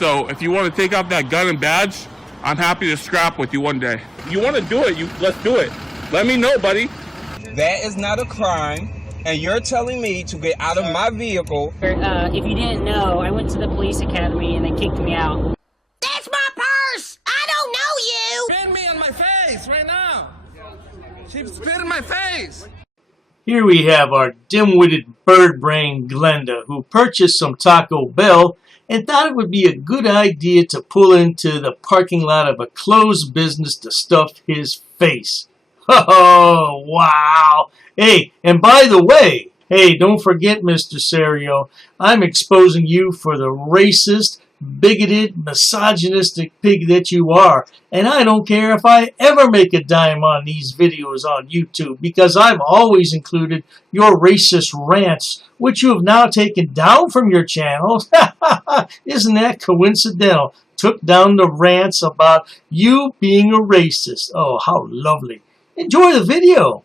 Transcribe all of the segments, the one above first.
So if you want to take out that gun and badge, I'm happy to scrap with you one day. You want to do it, let's do it. Let me know, buddy. That is not a crime, and you're telling me to get out of my vehicle. If you didn't know, I went to the police academy and they kicked me out. That's my purse! I don't know you! Spit me on my face right now! She spit in my face! Here we have our dim-witted bird-brained Glenduh, who purchased some Taco Bell and thought it would be a good idea to pull into the parking lot of a closed business to stuff his face. Oh, wow. Hey, and by the way, hey, don't forget, Mr. Serio, I'm exposing you for the racist, bigoted, misogynistic pig that you are. And I don't care if I ever make a dime on these videos on YouTube, because I've always included your racist rants, which you have now taken down from your channel. Isn't that coincidental? Took down the rants about you being a racist. Oh, how lovely. Enjoy the video.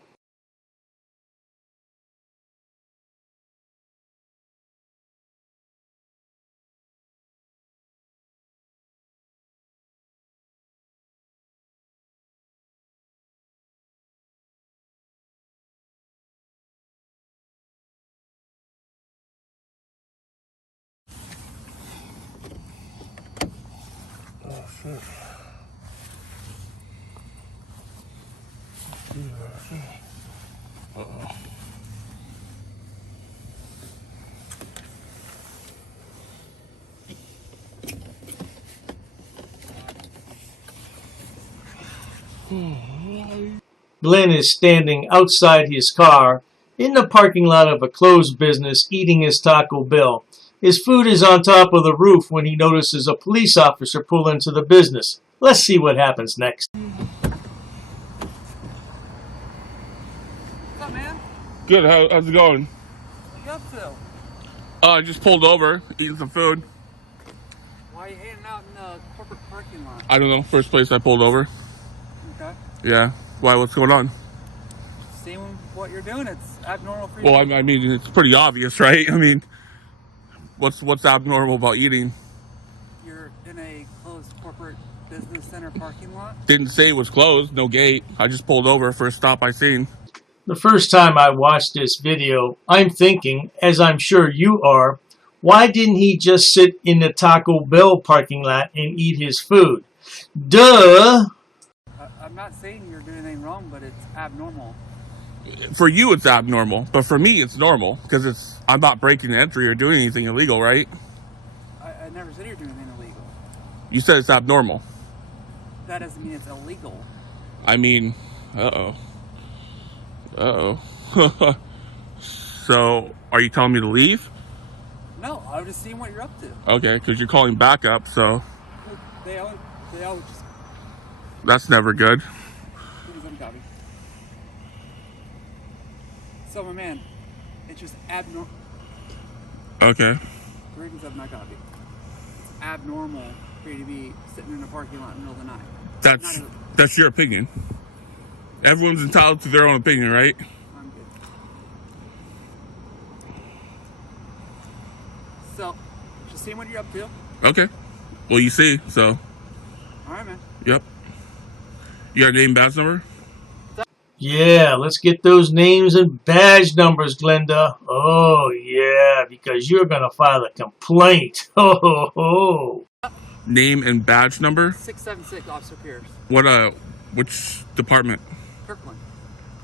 Glenn is standing outside his car in the parking lot of a closed business eating his Taco Bell. His food is on top of the roof when he notices a police officer pull into the business. Let's see what happens next. What's up, man? Good, how's it going? What you up to? I just pulled over, eating some food. Why are you hanging out in the corporate parking lot? I don't know, first place I pulled over. Okay. Yeah, why, what's going on? Seeing what you're doing, it's abnormal for you. Well, I mean, it's pretty obvious, right? I mean, what's abnormal about eating? You're in a closed corporate business center parking lot? Didn't say it was closed, no gate. I just pulled over, first stop I seen. The first time I watched this video, I'm thinking, as I'm sure you are, why didn't he just sit in the Taco Bell parking lot and eat his food? Duh! I'm not saying you're doing anything wrong, but it's abnormal. For you, it's abnormal, but for me, it's normal because I'm not breaking entry or doing anything illegal, right? I never said you're doing anything illegal. You said it's abnormal. That doesn't mean it's illegal. I mean, uh-oh. So, are you telling me to leave? No, I was just seeing what you're up to. Okay, because you're calling backup, so They always just... that's never good. Please let me copy. So, my man, it's just abnormal. Okay. Greetings of my copy. It's abnormal for you to be sitting in a parking lot in the middle of the night. That's your opinion. Everyone's entitled to their own opinion, right? I'm good. So, just seeing what you're up to. Okay. Well, you see, so. Alright, man. Yep. You got a name, badge number? Yeah, let's get those names and badge numbers, Glenduh. Oh, yeah, because you're going to file a complaint. Ho, ho, ho. Name and badge number? 676, Officer Pierce. What, which department? Kirkland.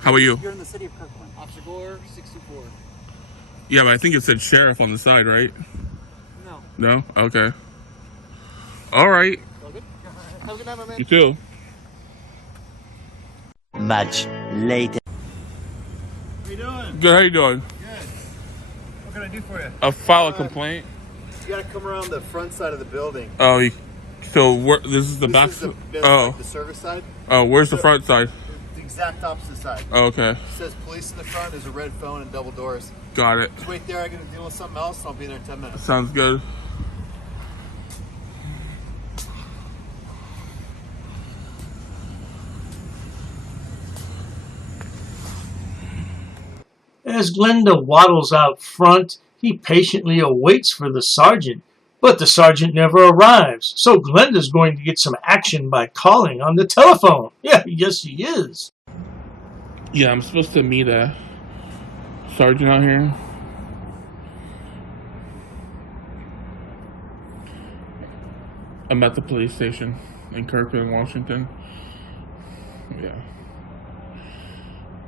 How about you? You're in the city of Kirkland. Officer Gore, 64. Yeah, but I think it said sheriff on the side, right? No. No? Okay. All right. All good? Have a good night, my man. You too. Much later. How you doing? Good, how you doing? Good. What can I do for you? File a complaint. You gotta come around the front side of the building. Oh, so this is the back? This is Oh. the service side. Oh, where's the front side? The exact opposite side. Oh, okay. It says police in the front. There's a red phone and double doors. Got it. Just wait there. I gotta deal with something else, and I'll be there in 10 minutes. Sounds good. As Glenduh waddles out front, he patiently awaits for the sergeant. But the sergeant never arrives, so Glenda's going to get some action by calling on the telephone. Yeah, yes she is. Yeah, I'm supposed to meet a sergeant out here. I'm at the police station in Kirkland, Washington. Yeah.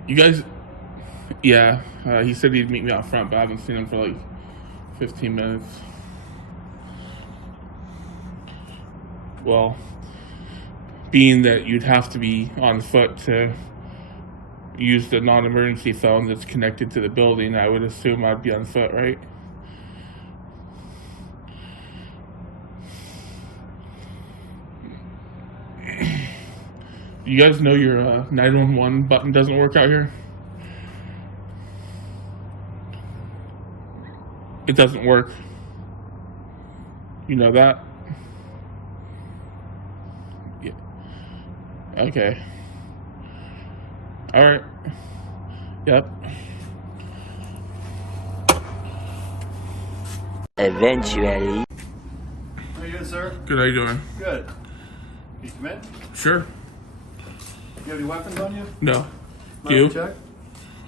You guys... Yeah, he said he'd meet me out front, but I haven't seen him for like 15 minutes. Well, being that you'd have to be on foot to use the non-emergency phone that's connected to the building, I would assume I'd be on foot, right? You guys know your 911 button doesn't work out here? It doesn't work. You know that? Yeah. Okay. Alright. Yep. Eventually. How you doing, sir? Good, how you doing? Good. Can you come in? Sure. You have any weapons on you? No. Mind You? if we check?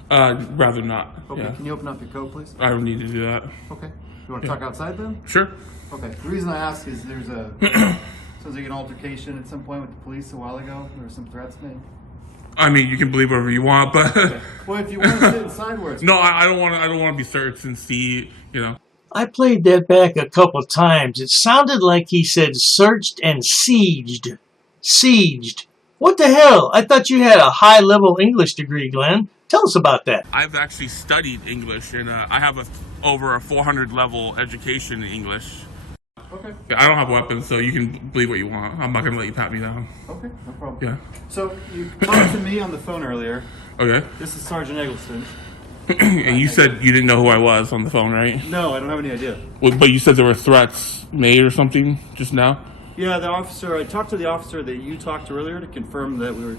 Rather not. Okay, Yeah. can you open up your coat, please? I don't need to do that. Okay. You want to talk outside then? Sure. Okay. The reason I ask is there's a sounds like an altercation at some point with the police a while ago. There were some threats made. I mean, you can believe whatever you want, but Well, if you want to sit inside where it's no, I don't want to. I don't want to be searched and see. You know. I played that back a couple times. It sounded like he said searched and sieged. Sieged. What the hell? I thought you had a high-level English degree, Glenn. Tell us about that. I've actually studied English, and I have over a 400 level education in English. Okay. Yeah, I don't have weapons, so you can believe what you want. I'm not gonna let you pat me down. Okay, no problem. Yeah. So you talked to me on the phone earlier. Okay. This is Sergeant Eggleston. And you said you didn't know who I was on the phone, right? No, I don't have any idea. Well, but you said there were threats made or something just now. Yeah, the officer. I talked to the officer that you talked to earlier to confirm that we were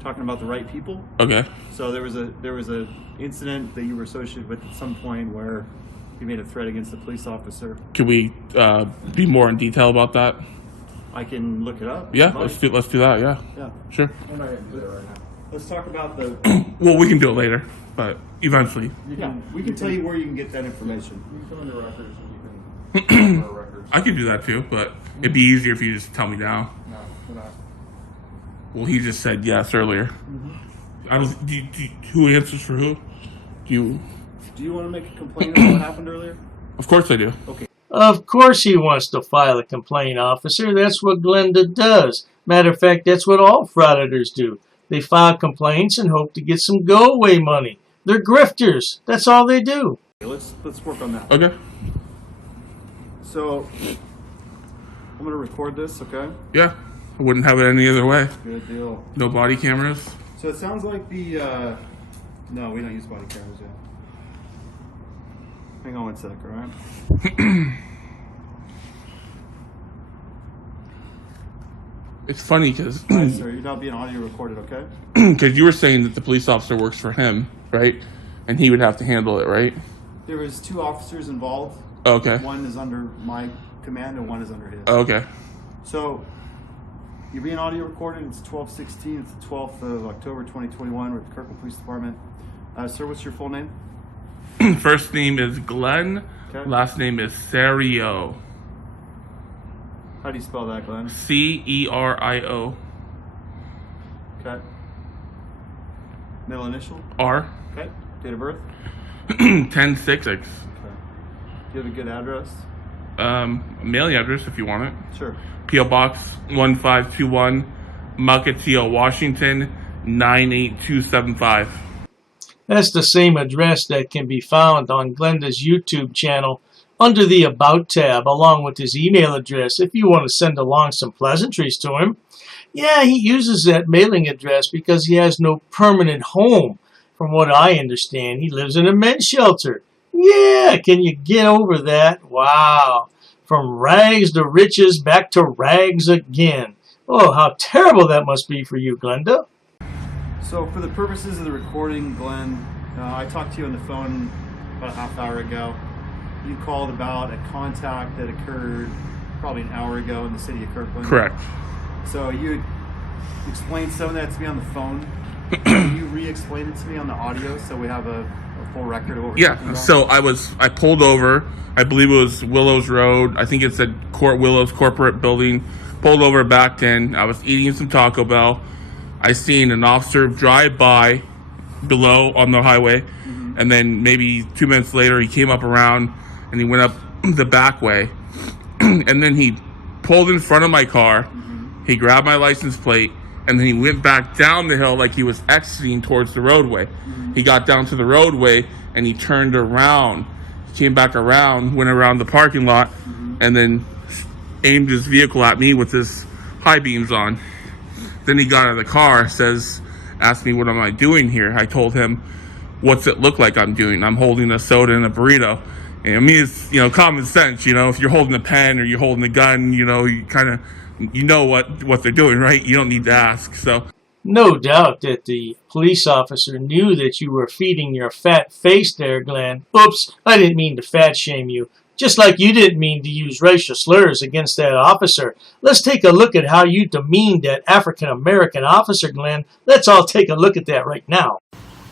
talking about the right people. Okay. So there was a incident that you were associated with at some point where you made a threat against the police officer. Can we be more in detail about that? I can look it up. Yeah, let's do that. Yeah. Yeah. Sure. We're not gonna do that right now. Let's talk about the. Well, we can do it later, but eventually. Yeah, we can tell you where you can get that information. You can come into records and you can. Records. I can do that too, but it'd be easier if you just tell me now. No, we're not. Well, he just said yes earlier. I don't. Who answers for who? Do you want to make a complaint about what happened earlier? Of course I do. Okay. Of course he wants to file a complaint, officer. That's what Glenduh does. Matter of fact, that's what all frauditors do. They file complaints and hope to get some go-away money. They're grifters. That's all they do. Let's work on that. Okay. So I'm gonna record this, okay? Yeah. I wouldn't have it any other way. Good deal. No body cameras. So it sounds like the no, we don't use body cameras yet. Hang on one sec, all right? It's funny because Hi, sir, you're not being audio recorded, okay? because you were saying that the police officer works for him, right? And he would have to handle it, right? There was 2 officers involved. Okay. One is under my command and one is under his. Okay. So you're being audio recorded. It's 12/16. It's the 12th of October 2021. We're at the Kirkland Police Department. Sir, what's your full name? First name is Glenn. Okay. Last name is Serio. How do you spell that, Glenn? Cerio. Okay. Middle initial? R. Okay. Date of birth? 10/6. Okay. Do you have a good address? Mailing address if you want it. Sure. P.O. Box 1521, Mukilteo, Washington 98275. That's the same address that can be found on Glenduh's YouTube channel under the About tab, along with his email address if you want to send along some pleasantries to him. Yeah, he uses that mailing address because he has no permanent home. From what I understand, he lives in a men's shelter. Yeah, can you get over that? Wow. From rags to riches, back to rags again. Oh, how terrible that must be for you, Glenduh. So for the purposes of the recording, Glenn, I talked to you on the phone about a half hour ago. you called about a contact that occurred probably an hour ago in the city of Kirkland. Correct. So you explained some of that to me on the phone. Can you re-explain it to me on the audio so we have a full record of what we're talking about? So I pulled over. I believe it was Willows Road. I think it said Willows Corporate Building. Pulled over, backed in. I was eating some Taco Bell. I seen an officer drive by below on the highway, and then maybe 2 minutes later he came up around and he went up the back way, and then he pulled in front of my car. He grabbed my license plate, and then he went back down the hill like he was exiting towards the roadway. He got down to the roadway and he turned around, came back around, went around the parking lot, and then aimed his vehicle at me with his high beams on. Then he got out of the car, asked me, what am I doing here? I told him, what's it look like I'm doing? I'm holding a soda and a burrito. And I mean, it's, common sense, if you're holding a pen or you're holding a gun, you kind of, what they're doing, right? You don't need to ask, so. No doubt that the police officer knew that you were feeding your fat face there, Glenn. Oops, I didn't mean to fat shame you. Just like you didn't mean to use racial slurs against that officer. Let's take a look at how you demeaned that African-American officer, Glenn. Let's all take a look at that right now.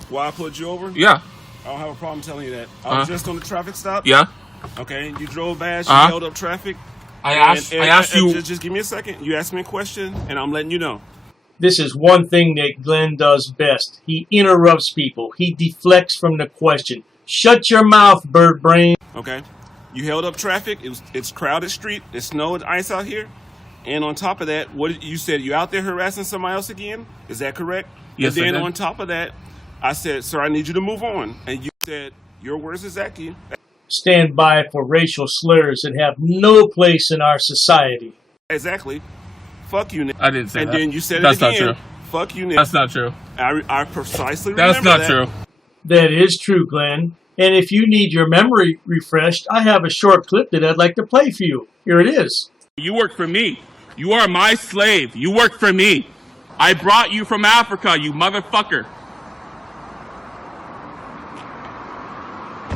Why I pulled you over? Yeah. I don't have a problem telling you that. I was just on the traffic stop. Yeah. Okay, you drove past, you held up traffic. I asked you. Just give me a second. You asked me a question, and I'm letting you know. This is one thing that Glenn does best. He interrupts people. He deflects from the question. Shut your mouth, bird brain. Okay. You held up traffic. It's crowded street. There's snow and ice out here. And on top of that, what you said, you out there harassing somebody else again? Is that correct? Yes, and then I did. on top of that, I said, sir, I need you to move on. And you said, your words exactly. Stand by for racial slurs that have no place in our society. Exactly. Fuck you, Nick. I didn't say and that. And then you said That's it again. Not true. Fuck you, Nick. That's not true. I precisely remember That's not that. true. That is true, Glenn. And if you need your memory refreshed, I have a short clip that I'd like to play for you. Here it is. You work for me. You are my slave. You work for me. I brought you from Africa, you motherfucker.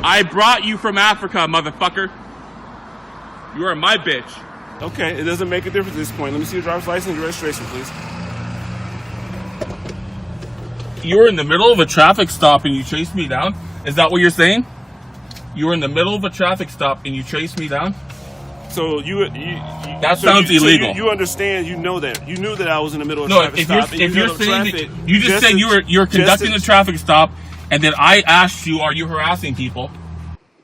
I brought you from Africa, motherfucker. You are my bitch. Okay, it doesn't make a difference at this point. Let me see your driver's license and your registration, please. You were in the middle of a traffic stop and you chased me down? Is that what you're saying? You were in the middle of a traffic stop and you chased me down? So that sounds illegal. So you understand? You know that. You knew that I was in the middle of a no, traffic stop. if you're saying that you just said you're conducting a traffic stop, and then I asked you, are you harassing people?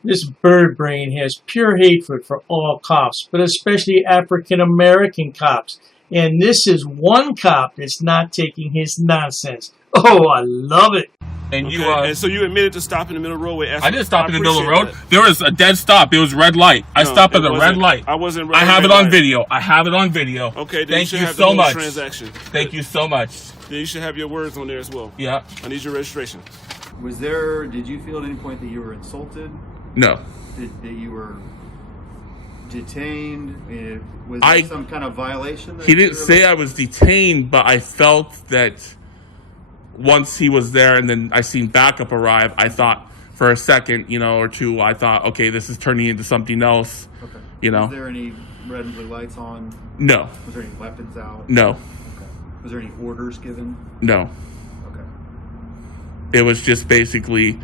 This bird brain has pure hatred for all cops, but especially African-American cops. And this is one cop that's not taking his nonsense. Oh, I love it. And okay. you and so you admitted to stopping in the middle of the roadway. I didn't stop in the middle of the road. There was a dead stop. It was red light. I stopped at the red light. I wasn't. I have it on video. I have it on video. Okay. Then Thank you, you have so the much. Transaction. Thank you so much. Then you should have your words on there as well. Yeah. I need your registration. Did you feel at any point that you were insulted? No. That you were detained? Was there some kind of violation? He didn't say I was detained, but I felt that once he was there and then I seen backup arrive, I thought for a second, or two, I thought, okay, this is turning into something else. Okay. Was there any red and blue lights on? No. Was there any weapons out? No. Okay. Was there any orders given? No. Okay. It was just basically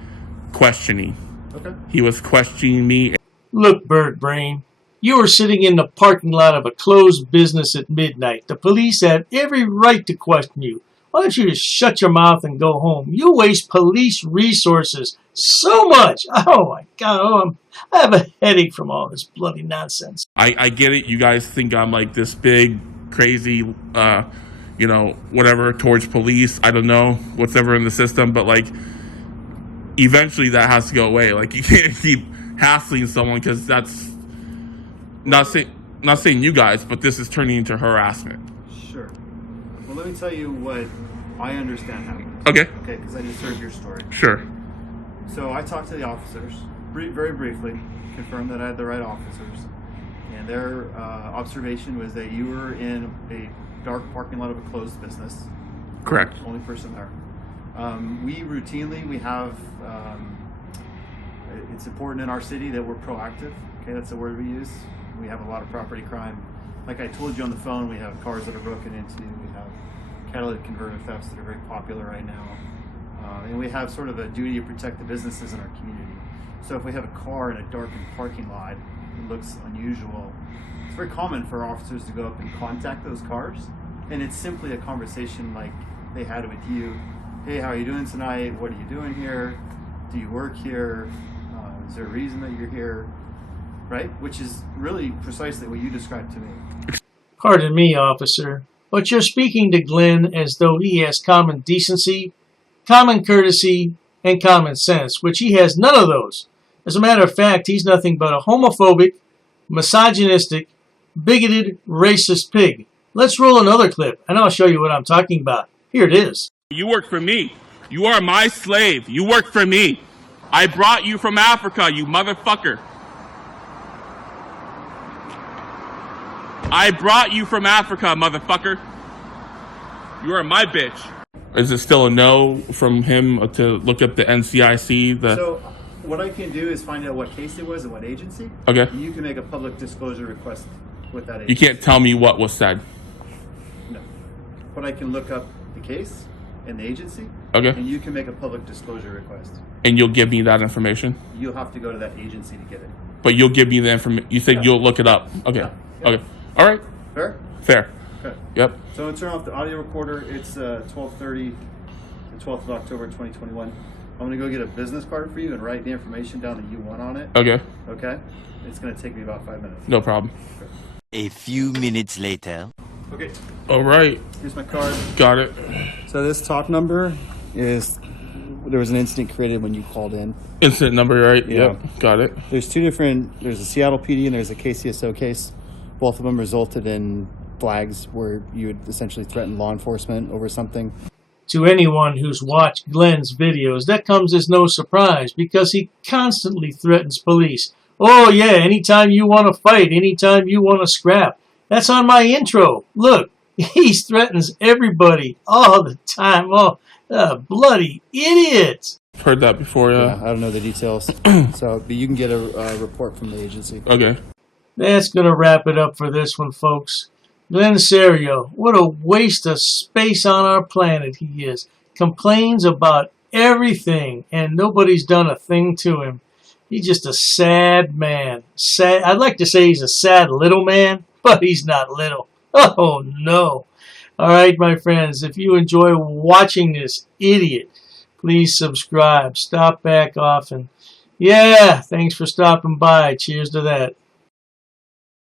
questioning. Okay. He was questioning me. Look, bird brain, you were sitting in the parking lot of a closed business at midnight. The police had every right to question you. Why don't you just shut your mouth and go home? You waste police resources so much. Oh, my God. I have a headache from all this bloody nonsense. I get it. You guys think I'm like this big, crazy, whatever, towards police. I don't know what's ever in the system. But, eventually that has to go away. You can't keep hassling someone because that's not saying you guys, but this is turning into harassment. Sure. Well, let me tell you what I understand happened. Okay. Okay, because I just heard your story. Sure. So I talked to the officers very briefly, confirmed that I had the right officers, and their observation was that you were in a dark parking lot of a closed business. Correct. Only person there. We routinely have It's important in our city that we're proactive. Okay, that's the word we use. We have a lot of property crime. Like I told you on the phone, we have cars that are broken into. We have catalytic converter thefts that are very popular right now. And we have sort of a duty to protect the businesses in our community. So if we have a car in a darkened parking lot, it looks unusual. It's very common for officers to go up and contact those cars. And it's simply a conversation like they had with you. Hey, how are you doing tonight? What are you doing here? Do you work here? Is there a reason that you're here? Right? Which is really precisely what you described to me. Pardon me, officer, but you're speaking to Glenn as though he has common decency, common courtesy, and common sense, which he has none of those. As a matter of fact, he's nothing but a homophobic, misogynistic, bigoted, racist pig. Let's roll another clip, and I'll show you what I'm talking about. Here it is. You work for me. You are my slave. You work for me. I brought you from Africa, you motherfucker. I brought you from Africa, motherfucker. You are my bitch. Is it still a no from him to look up the NCIC? So what I can do is find out what case it was and what agency. Okay. You can make a public disclosure request with that agency. You can't tell me what was said. No. But I can look up the case and the agency. Okay. And you can make a public disclosure request. And you'll give me that information? You'll have to go to that agency to get it. But you'll give me the information. You said you'll look it up. Okay. Yeah. Okay. All right. Fair? Fair. Okay. Yep. So turn off the audio recorder. It's 12:30, the 12th of October, 2021. I'm gonna go get a business card for you and write the information down that you want on it. Okay. Okay? It's gonna take me about 5 minutes. No problem. Okay. A few minutes later. Okay. All right. Here's my card. Got it. So this top number is, there was an incident created when you called in. Incident number, right? Yeah. Yep. Got it. There's two different, there's a Seattle PD and there's a KCSO case. Both of them resulted in flags where you would essentially threaten law enforcement over something. To anyone who's watched Glenn's videos, that comes as no surprise because he constantly threatens police. Oh yeah, anytime you want to fight, anytime you want to scrap. That's on my intro. Look, he threatens everybody all the time. Oh, bloody idiots. Heard that before, Yeah, I don't know the details. So, but you can get a report from the agency. Okay. That's going to wrap it up for this one, folks. Glenn Serio, what a waste of space on our planet he is. Complains about everything, and nobody's done a thing to him. He's just a sad man. Sad. I'd like to say he's a sad little man, but he's not little. Oh, no. All right, my friends, if you enjoy watching this idiot, please subscribe. Stop back often. Yeah, thanks for stopping by. Cheers to that.